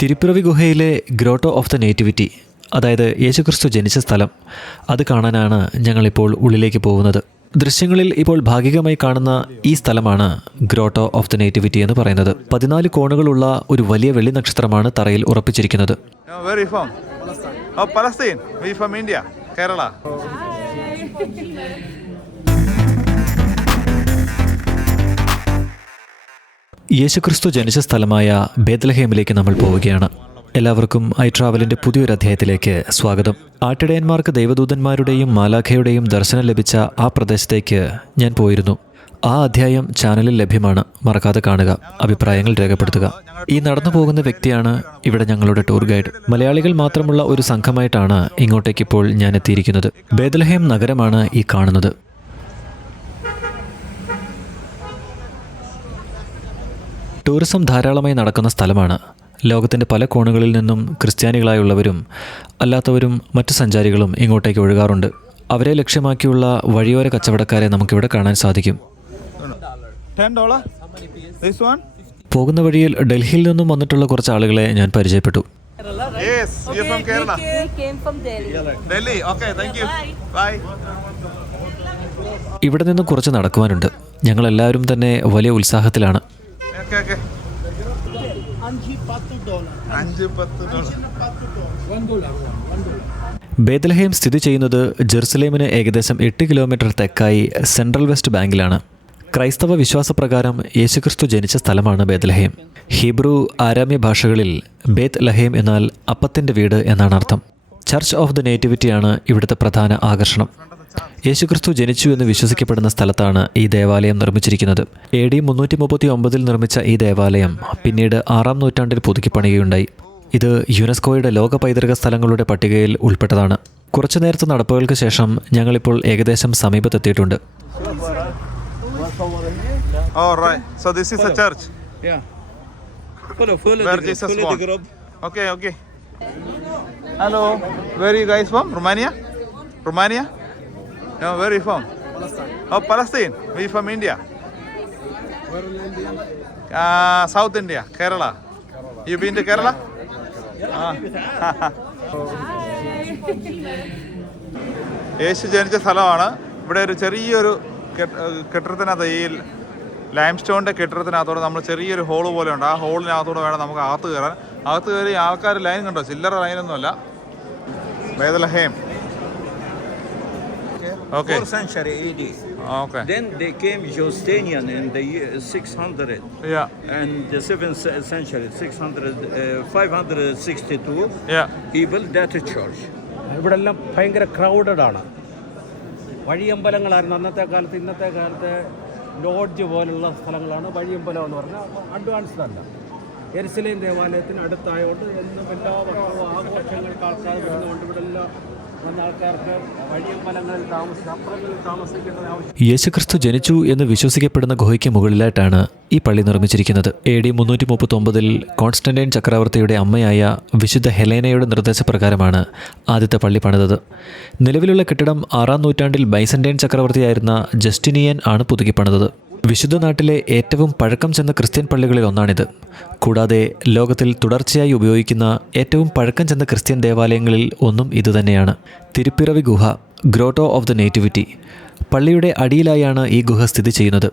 തിരുപ്പിറവി ഗുഹയിലെ grotto of the nativity അതായത് യേശുക്രിസ്തു ജനിച്ച സ്ഥലം അത് കാണാനാണ് ഞങ്ങളിപ്പോൾ ഉള്ളിലേക്ക് പോകുന്നത്. ദൃശ്യങ്ങളിൽ ഇപ്പോൾ ഭാഗികമായി കാണുന്ന ഈ സ്ഥലമാണ് ഗ്രോട്ടോ ഓഫ് ദ നേറ്റിവിറ്റി എന്ന് പറയുന്നത്. പതിനാല് കോണുകളുള്ള ഒരു വലിയ വെള്ളി നക്ഷത്രമാണ് തറയിൽ ഉറപ്പിച്ചിരിക്കുന്നത്. No, യേശുക്രിസ്തു ജനിച്ച സ്ഥലമായ ബേത്ലഹേമിലേക്ക് നമ്മൾ പോവുകയാണ്. എല്ലാവർക്കും ഐ ട്രാവലിന്റെ പുതിയൊരു അധ്യായത്തിലേക്ക് സ്വാഗതം. ആട്ടിടയന്മാർക്ക് ദൈവദൂതന്മാരുടെയും മാലാഖയുടെയും ദർശനം ലഭിച്ച ആ പ്രദേശത്തേക്ക് ഞാൻ പോയിരുന്നു. ആ അധ്യായം ചാനലിൽ ലഭ്യമാണ്. മറക്കാതെ കാണുക അഭിപ്രായങ്ങൾ രേഖപ്പെടുത്തുക. ഈ നടന്നു പോകുന്ന വ്യക്തിയാണ് ഇവിടെ ഞങ്ങളുടെ ടൂർ ഗൈഡ്. മലയാളികൾ മാത്രമുള്ള ഒരു സംഘമായിട്ടാണ് ഇങ്ങോട്ടേക്ക് ഇപ്പോൾ ഞാൻ എത്തിയിരിക്കുന്നത്. ബേദലഹേം നഗരമാണ് ഈ കാണുന്നത്. ടൂറിസം ധാരാളമായി നടക്കുന്ന സ്ഥലമാണ് ലോകത്തിന്റെ പല കോണുകളിൽ നിന്നും ക്രിസ്ത്യാനികളായുള്ളവരും അല്ലാത്തവരും മറ്റു സഞ്ചാരികളും ഇങ്ങോട്ടേക്ക് ഒഴുകാറുണ്ട് അവരെ ലക്ഷ്യമാക്കിയുള്ള വഴിയോര കച്ചവടക്കാരെ നമുക്കിവിടെ കാണാൻ സാധിക്കും Ten dollar. This one? പോകുന്ന വഴിയിൽ ഡൽഹിയിൽ നിന്നും വന്നിട്ടുള്ള കുറച്ച് ആളുകളെ ഞാൻ പരിചയപ്പെട്ടു Yes, you're from Kerala. We came from Delhi. Delhi. Okay, thank you. Bye. ഇവിടെ നിന്ന് കുറച്ച് നടക്കുവാനുണ്ട് ഞങ്ങളെല്ലാവരും തന്നെ വലിയ ഉത്സാഹത്തിലാണ് ഓക്കെ ഡോളർ ബേദലഹേം സ്ഥിതി ചെയ്യുന്നത് ജെറുസലേമിന് ഏകദേശം എട്ട് കിലോമീറ്റർ തെക്കായി സെൻട്രൽ വെസ്റ്റ് ബാങ്കിലാണ്. ക്രൈസ്തവ വിശ്വാസപ്രകാരം യേശുക്രിസ്തു ജനിച്ച സ്ഥലമാണ് ബേദലഹേം ഹീബ്രു ആരാമ്യ ഭാഷകളിൽ ബേത് ലഹേം എന്നാൽ അപ്പത്തിന്റെ വീട് എന്നാണ് അർത്ഥം. ചർച്ച് ഓഫ് ദ നേറ്റിവിറ്റിയാണ് ഇവിടുത്തെ പ്രധാന ആകർഷണം. യേശുക്രിസ്തു ജനിച്ചു എന്ന് വിശ്വസിക്കപ്പെടുന്ന സ്ഥലത്താണ് ഈ ദേവാലയം നിർമ്മിച്ചിരിക്കുന്നത്. എ ഡി മുന്നൂറ്റി മുപ്പത്തി ഒമ്പതിൽ നിർമ്മിച്ച ഈ ദേവാലയം പിന്നീട് ആറാം നൂറ്റാണ്ടിൽ പുതുക്കിപ്പണിയുകയുണ്ടായി. ഇത് യുനെസ്കോയുടെ ലോക പൈതൃക സ്ഥലങ്ങളുടെ പട്ടികയിൽ ഉൾപ്പെട്ടതാണ്. കുറച്ചു നേരത്തെ നടപ്പുകൾക്ക് ശേഷം ഞങ്ങളിപ്പോൾ ഏകദേശം സമീപത്തെത്തിയിട്ടുണ്ട്. Hello very guys from Romania a No, where are you from? Palestine. Oh, Palestine. We from India. Where in India? Uh, South India, Kerala. Kerala. You been to Kerala? Ah. യേശു ജനിച്ച സ്ഥലമാണ് ഇവിടെ ഒരു ചെറിയൊരു കെട്ടിടത്തിനകത്ത് ഈ ലൈം സ്റ്റോണിന്റെ കെട്ടിടത്തിനകത്തോടെ നമ്മൾ ചെറിയൊരു whole പോലെ ഉണ്ട് ആ ഹോളിനകത്തോടെ വേണം നമുക്ക് അകത്ത് കയറാൻ അകത്ത് കയറി ആൾക്കാർ ലൈൻ കണ്ടോ ചില്ലറ ലൈനൊന്നുമല്ല Bethlehem okay Fourth century AD. Okay. Then they came Justinian in the year 600, Yeah. and the 7th century, 600, uh, 562, Yeah. he built that church. ഇവിടെ എല്ലാം ഭയങ്കര ക്രൗഡഡ് ആണ് വഴിയമ്പലങ്ങളായിരുന്നു അന്നത്തെ കാലത്ത് ഇന്നത്തെ കാലത്ത് ലോഡ്ജ് പോലുള്ള സ്ഥലങ്ങളാണ് വഴിയമ്പലം എന്ന് പറഞ്ഞാൽ അഡ്വാൻസ്ഡ് അല്ല എരുസലേം ദേവാലയത്തിന് അടുത്തായതുകൊണ്ട് എന്നും എല്ലാ വർഷവും ആഘോഷങ്ങൾക്ക് ആൾക്കാർ വരുന്നതുകൊണ്ട് ഇവിടെ എല്ലാം യേശുക്രിസ്തു ജനിച്ചു എന്ന് വിശ്വസിക്കപ്പെടുന്ന ഗുഹയ്ക്ക് മുകളിലായിട്ടാണ് ഈ പള്ളി നിർമ്മിച്ചിരിക്കുന്നത്. എ ഡി മുന്നൂറ്റി മുപ്പത്തൊമ്പതിൽ കോൺസ്റ്റന്റൈൻ ചക്രവർത്തിയുടെ അമ്മയായ വിശുദ്ധ ഹെലേനയുടെ നിർദ്ദേശപ്രകാരമാണ് ആദ്യത്തെ പള്ളി പണിതത്. നിലവിലുള്ള കെട്ടിടം ആറാം നൂറ്റാണ്ടിൽ ബൈസന്റൈൻ ചക്രവർത്തിയായിരുന്ന ജസ്റ്റിനിയൻ ആണ് പുതുക്കി പണിതത്. വിശുദ്ധ നാട്ടിലെ ഏറ്റവും പഴക്കം ചെന്ന ക്രിസ്ത്യൻ പള്ളികളിൽ ഒന്നാണിത്. കൂടാതെ ലോകത്തിൽ തുടർച്ചയായി ഉപയോഗിക്കുന്ന ഏറ്റവും പഴക്കം ചെന്ന ക്രിസ്ത്യൻ ദേവാലയങ്ങളിൽ ഒന്നും ഇതുതന്നെയാണ് തിരുപ്പിറവി ഗുഹ ഗ്രോട്ടോ ഓഫ് ദ നേറ്റിവിറ്റി. പള്ളിയുടെ അടിയിലായാണ് ഈ ഗുഹ സ്ഥിതി ചെയ്യുന്നത്.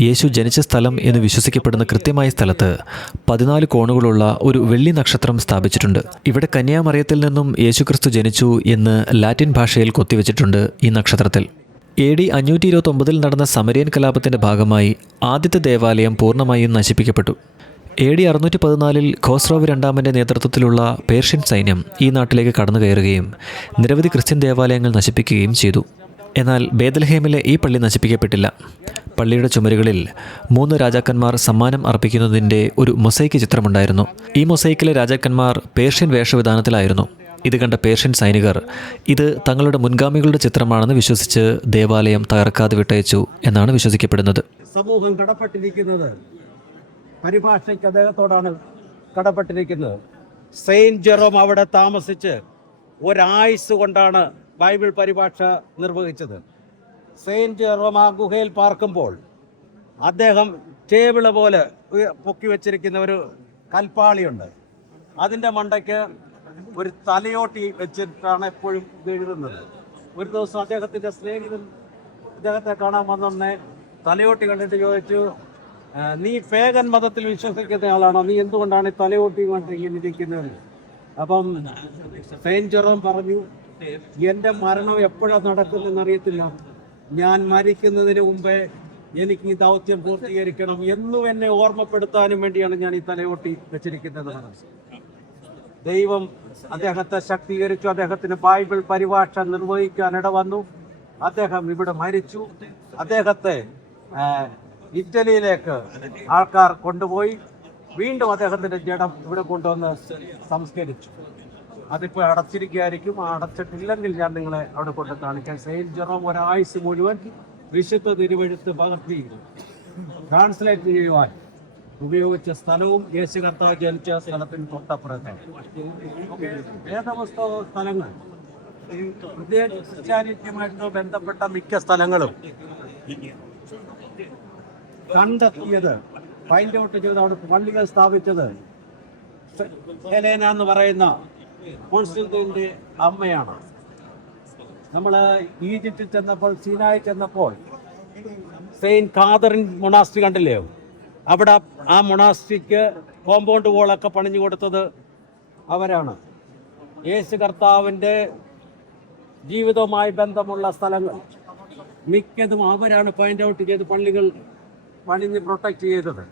യേശു ജനിച്ച സ്ഥലം എന്ന് വിശ്വസിക്കപ്പെടുന്ന കൃത്യമായ സ്ഥലത്ത് പതിനാല് കോണുകളുള്ള ഒരു വെള്ളി നക്ഷത്രം സ്ഥാപിച്ചിട്ടുണ്ട്. ഇവിടെ കന്യാമറിയത്തിൽ നിന്നും യേശുക്രിസ്തു ജനിച്ചു എന്ന് ലാറ്റിൻ ഭാഷയിൽ കൊത്തിവെച്ചിട്ടുണ്ട് ഈ നക്ഷത്രത്തിൽ. എ ഡി അഞ്ഞൂറ്റി ഇരുപത്തൊമ്പതിൽ നടന്ന സമരിയൻ കലാപത്തിന്റെ ഭാഗമായി ആദ്യത്തെ ദേവാലയം പൂർണമായും നശിപ്പിക്കപ്പെട്ടു. എ ഡി അറുന്നൂറ്റി പതിനാലിൽ ഖോസ്രോവ് രണ്ടാമന്റെ നേതൃത്വത്തിലുള്ള പേർഷ്യൻ സൈന്യം ഈ നാട്ടിലേക്ക് കടന്നു കയറുകയും നിരവധി ക്രിസ്ത്യൻ ദേവാലയങ്ങൾ നശിപ്പിക്കുകയും ചെയ്തു. എന്നാൽ ബേദൽഹേമിലെ ഈ പള്ളി നശിപ്പിക്കപ്പെട്ടില്ല. പള്ളിയുടെ ചുമരുകളിൽ മൂന്ന് രാജാക്കന്മാർ സമ്മാനം അർപ്പിക്കുന്നതിന്റെ ഒരു മൊസൈക്ക് ചിത്രമുണ്ടായിരുന്നു. ഈ മൊസൈക്കിലെ രാജാക്കന്മാർ പേർഷ്യൻ വേഷവിധാനത്തിലായിരുന്നു. ഇത് കണ്ട പേർഷ്യൻ സൈനികർ ഇത് തങ്ങളുടെ മുൻഗാമികളുടെ ചിത്രമാണെന്ന് വിശ്വസിച്ച് ദേവാലയം തകർക്കാതെ വിട്ടയച്ചു എന്നാണ് വിശ്വസിക്കപ്പെടുന്നത്. സമൂഹം കടപ്പെട്ടിരിക്കുന്നത് പരിഭാഷയ്ക്ക് അദ്ദേഹത്തോടാണ് കടപ്പെട്ടിരിക്കുന്നത്. സെയിന്റ് ജെറോം അവിടെ താമസിച്ച് ഒരായുസ് കൊണ്ടാണ് ബൈബിൾ പരിഭാഷ നിർവഹിച്ചത്. സെയിന്റ് ജെറോം ആ ഗുഹയിൽ പാർക്കുമ്പോൾ അദ്ദേഹം ടേബിൾ പോലെ പൊക്കി വെച്ചിരിക്കുന്ന ഒരു കൽപ്പാളിയുണ്ട്. അതിന്റെ മണ്ടയ്ക്ക് ഒരു തലയോട്ടി വെച്ചിട്ടാണ് എപ്പോഴും ഇത് എഴുതുന്നത്. ഒരു ദിവസം അദ്ദേഹത്തിന്റെ സ്നേഹിതൻ അദ്ദേഹത്തെ കാണാൻ വന്നെ തലയോട്ടി കണ്ടിട്ട് ചോദിച്ചു നീ ഫേഗൻ മതത്തിൽ വിശ്വസിക്കുന്ന ആളാണോ? നീ എന്തുകൊണ്ടാണ് തലയോട്ടി കൊണ്ട് ഇങ്ങനെ ഇരിക്കുന്നത്? അപ്പം സെയിന്റ് ജെറോം പറഞ്ഞു എന്റെ മരണം എപ്പോഴാണ് നടക്കുന്നതെന്ന് അറിയത്തില്ല ഞാൻ മരിക്കുന്നതിന് മുമ്പേ എനിക്ക് ഈ ദൗത്യം പൂർത്തീകരിക്കണം എന്നും എന്നെ ഓർമ്മപ്പെടുത്താനും വേണ്ടിയാണ് ഞാൻ ഈ തലയോട്ടി വെച്ചിരിക്കുന്നത്. ദൈവം അദ്ദേഹത്തെ ശക്തീകരിച്ചു അദ്ദേഹത്തിന് ബൈബിൾ പരിഭാഷ നിർവഹിക്കാൻ ഇടവന്നു. അദ്ദേഹം ഇവിടെ മരിച്ചു. അദ്ദേഹത്തെ ഇറ്റലിയിലേക്ക് ആൾക്കാർ കൊണ്ടുപോയി. വീണ്ടും അദ്ദേഹത്തിന്റെ ജഡം ഇവിടെ കൊണ്ടുവന്ന് സംസ്കരിച്ചു. അതിപ്പോൾ അടച്ചിരിക്കുകയായിരിക്കും. അടച്ചിട്ടില്ലെങ്കിൽ ഞാൻ നിങ്ങളെ അവിടെ കൊണ്ട് കാണിക്കാം. സെയിന്റ് ജെറോം ഒരാഴ്ച മുഴുവൻ വിശുദ്ധ തിരുവഴുത്ത് പകർത്തി ട്രാൻസ്ലേറ്റ് ചെയ്യുവാൻ. ഉപയോഗിച്ച സ്ഥലവും യേശു കർത്താവ് ജനിച്ച സ്ഥലത്തിന് തൊട്ടപ്പുറത്തെ വേദപുസ്തക സ്ഥലങ്ങൾ? ഈ പ്രത്യേക ബന്ധപ്പെട്ട മിക്ക സ്ഥലങ്ങളും. കണ്ടെത്തിയത് ഫൈൻഡ് ഔട്ട് ചെയ്ത് അവിടെ പള്ളികൾ സ്ഥാപിച്ചത് ഹെലേന എന്ന് പറയുന്ന കോൺസ്റ്റന്റിന്റെ അമ്മയാണ്. നമ്മൾ ഈജിപ്തിൽ ചെന്നപ്പോൾ സീനായി ചെന്നപ്പോൾ സെയിൻ കാതറിൻ മൊണാസ്റ്റ് കണ്ടില്ലയോ അവിടെ ആ മൊണാസ്റ്റിക്ക് കോമ്പൗണ്ട് വോളൊക്കെ പണിഞ്ഞു കൊടുത്തത് അവരാണ്. യേശു കർത്താവിന്റെ ജീവിതവുമായി ബന്ധമുള്ള സ്ഥലങ്ങൾ. മിക്കതും അവരാണ് പോയിന്റ് ഔട്ട് ചെയ്ത് പള്ളികൾ പണിഞ്ഞ് പ്രൊട്ടക്ട് ചെയ്തത്.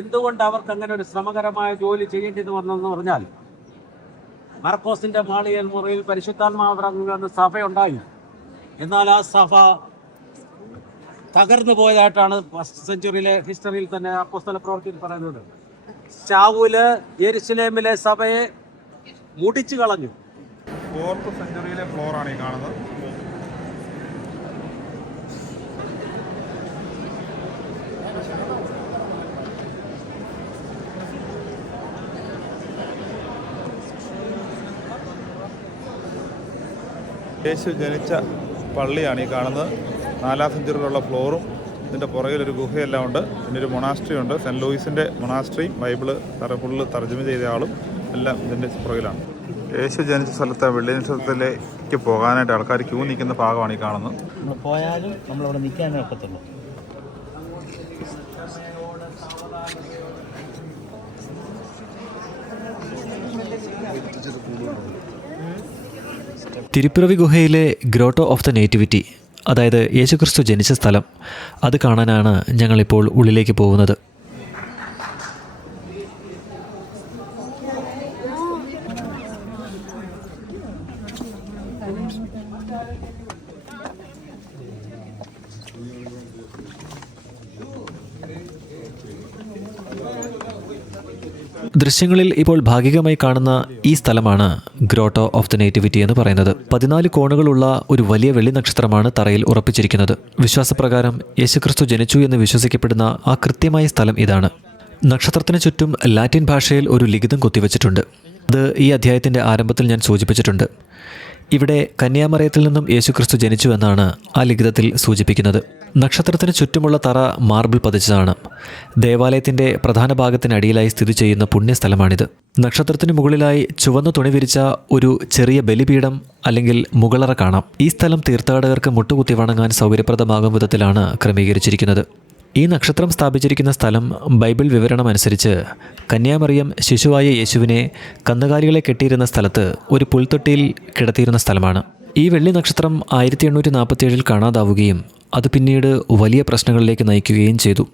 എന്തുകൊണ്ട് അവർക്ക് അങ്ങനെ ഒരു ശ്രമകരമായ ജോലി ചെയ്യേണ്ടത് വന്നെന്ന് പറഞ്ഞാൽ മർക്കോസിന്റെ മാളികൽ മുറിയിൽ പരിശുദ്ധാത്മാവെന്ന സഭയുണ്ടായി. എന്നാൽ ആ സഭ തകർന്നു പോയതായിട്ടാണ് ഫസ്റ്റ് സെഞ്ചുറിയിലെ ഹിസ്റ്ററിയിൽ തന്നെ അപ്പോസ്തല പ്രവർത്തിയിൽ പറയുന്നത്. ചാവൂൽ ജെറുസലേമിലെ സഭയെ മുടിച്ചു കളഞ്ഞു. ഫോർത്ത് സെഞ്ചുറിയിലെ ഫ്ലോറാണ് ഈ കാണുന്നത്. യേശു ജനിച്ച പള്ളിയാണ് ഈ കാണുന്നത്. നാലാം സെഞ്ചുറിയിലുള്ള ഫ്ലോറും ഇതിന്റെ പുറകിൽ ഒരു ഗുഹയെല്ലാം ഉണ്ട്. പിന്നെ ഒരു മൊണാസ്ട്രി ഉണ്ട്. സെന്റ് ലൂയിസിന്റെ മൊണാസ്ട്രിയും ബൈബിൾ തറ ഫുള്ള് തർജമ ചെയ്ത ആളും എല്ലാം ഇതിന്റെ പുറകിലാണ്. യേശു ജനിച്ച സ്ഥലത്തെ വെള്ളി നക്ഷത്രത്തിലേക്ക് പോകാനായിട്ട് ആൾക്കാർ ക്യൂ നിൽക്കുന്ന ഭാഗമാണ് ഈ കാണുന്നത്. നമ്മൾ പോയാലും നമ്മൾ അവിടെ നിൽക്കാനേ ഒക്കത്തുള്ളൂ. തിരുപ്പിറവി ഗുഹയിലെ ഗ്രോട്ടോ ഓഫ് ദ നേറ്റിവിറ്റി അതായത് യേശുക്രിസ്തു ജനിച്ച സ്ഥലം. അത് കാണാനാണ് ഞങ്ങളിപ്പോൾ ഉള്ളിലേക്ക് പോകുന്നത്. ദൃശ്യങ്ങളിൽ ഇപ്പോൾ ഭാഗികമായി കാണുന്ന ഈ സ്ഥലമാണ് ഗ്രോട്ടോ ഓഫ് ദി നേറ്റിവിറ്റി എന്ന് പറയുന്നത്. പതിനാല് കോണുകളുള്ള ഒരു വലിയ വെള്ളി നക്ഷത്രമാണ് തറയിൽ ഉറപ്പിച്ചിരിക്കുന്നത്. വിശ്വാസപ്രകാരം യേശുക്രിസ്തു ജനിച്ചു എന്ന് വിശ്വസിക്കപ്പെടുന്ന ആ കൃത്യമായ സ്ഥലം ഇതാണ്. നക്ഷത്രത്തിന് ചുറ്റും ലാറ്റിൻ ഭാഷയിൽ ഒരു ലിഖിതം കൊത്തിവെച്ചിട്ടുണ്ട്. അത് ഈ അധ്യായത്തിന്റെ ആരംഭത്തിൽ ഞാൻ സൂചിപ്പിച്ചിട്ടുണ്ട്. ഇവിടെ കന്യാമറയത്തിൽ നിന്നും യേശുക്രിസ്തു ജനിച്ചു എന്നാണ് ആ ലിഖിതത്തിൽ സൂചിപ്പിക്കുന്നത്. നക്ഷത്രത്തിന് ചുറ്റുമുള്ള തറ മാർബിൾ പതിച്ചതാണ്. ദേവാലയത്തിന്റെ പ്രധാന ഭാഗത്തിനടിയിലായി സ്ഥിതി ചെയ്യുന്ന പുണ്യസ്ഥലമാണിത്. നക്ഷത്രത്തിന് മുകളിലായി ചുവന്ന തുണി വിരിച്ച ഒരു ചെറിയ ബലിപീഠം അല്ലെങ്കിൽ മുകളറ കാണാം. ഈ സ്ഥലം തീർത്ഥാടകർക്ക് മുട്ടുകുത്തി വണങ്ങാൻ സൗകര്യപ്രദമാകും വിധത്തിലാണ് ക്രമീകരിച്ചിരിക്കുന്നത്. ഈ നക്ഷത്രം സ്ഥാപിച്ചിരിക്കുന്ന സ്ഥലം ബൈബിൾ വിവരണം അനുസരിച്ച് കന്യാമറിയം ശിശുവായ യേശുവിനെ കന്നുകാലികളെ കെട്ടിയിരുന്ന സ്ഥലത്ത് ഒരു പുൽത്തൊട്ടിയിൽ കിടത്തിയിരുന്ന സ്ഥലമാണ്. ഈ വെള്ളി നക്ഷത്രം ആയിരത്തി എണ്ണൂറ്റി നാൽപ്പത്തിയേഴിൽ കാണാതാവുകയും അത് പിന്നീട് വലിയ പ്രശ്നങ്ങളിലേക്ക് നയിക്കുകയും ചെയ്തു.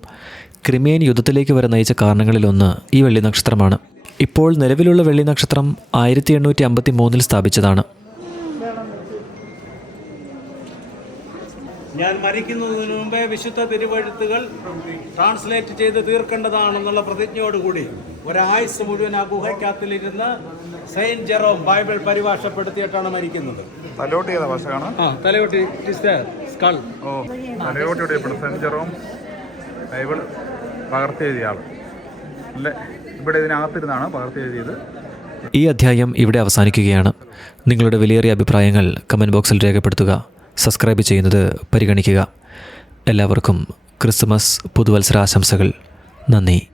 ക്രിമിയൻ യുദ്ധത്തിലേക്ക് വരെ നയിച്ച കാരണങ്ങളിലൊന്ന് ഈ വെള്ളി നക്ഷത്രമാണ്. ഇപ്പോൾ നിലവിലുള്ള വെള്ളി നക്ഷത്രം ആയിരത്തി എണ്ണൂറ്റി അമ്പത്തി മൂന്നിൽ സ്ഥാപിച്ചതാണ്. ഞാൻ മരിക്കുന്നതിന് മുമ്പേ വിശുദ്ധ തിരുവഴുത്തുകൾ ട്രാൻസ്ലേറ്റ് ചെയ്ത് തീർക്കേണ്ടതാണെന്നുള്ള പ്രതിജ്ഞയോടുകൂടി ഒരാഴ്ച മുഴുവൻ ആ ഗുഹയ്ക്കകത്തിലിരുന്ന് സെയിന്റ് ജെറോം ബൈബിൾ പരിഭാഷപ്പെടുത്തിയിട്ടാണ് മരിക്കുന്നത്. ഭാഷയാണ് ആ തലയോട്ടി സ്കൾ ഓ തലയോട്ട് ജെറോം ബൈബിൾ പകർത്തി എഴുതിയ ആൾ അല്ലേ? ഇവിടെ ഇതിനകത്തിരുന്നാണ് പകർത്തി എഴുതിയത് ഈ അധ്യായം ഇവിടെ അവസാനിക്കുകയാണ്. നിങ്ങളുടെ വിലയേറിയ അഭിപ്രായങ്ങൾ കമന്റ് ബോക്സിൽ രേഖപ്പെടുത്തുക. സബ്സ്ക്രൈബ് ചെയ്യുന്നത് പരിഗണിക്കുക. എല്ലാവർക്കും ക്രിസ്മസ് പുതുവത്സരാശംസകൾ. നന്ദി.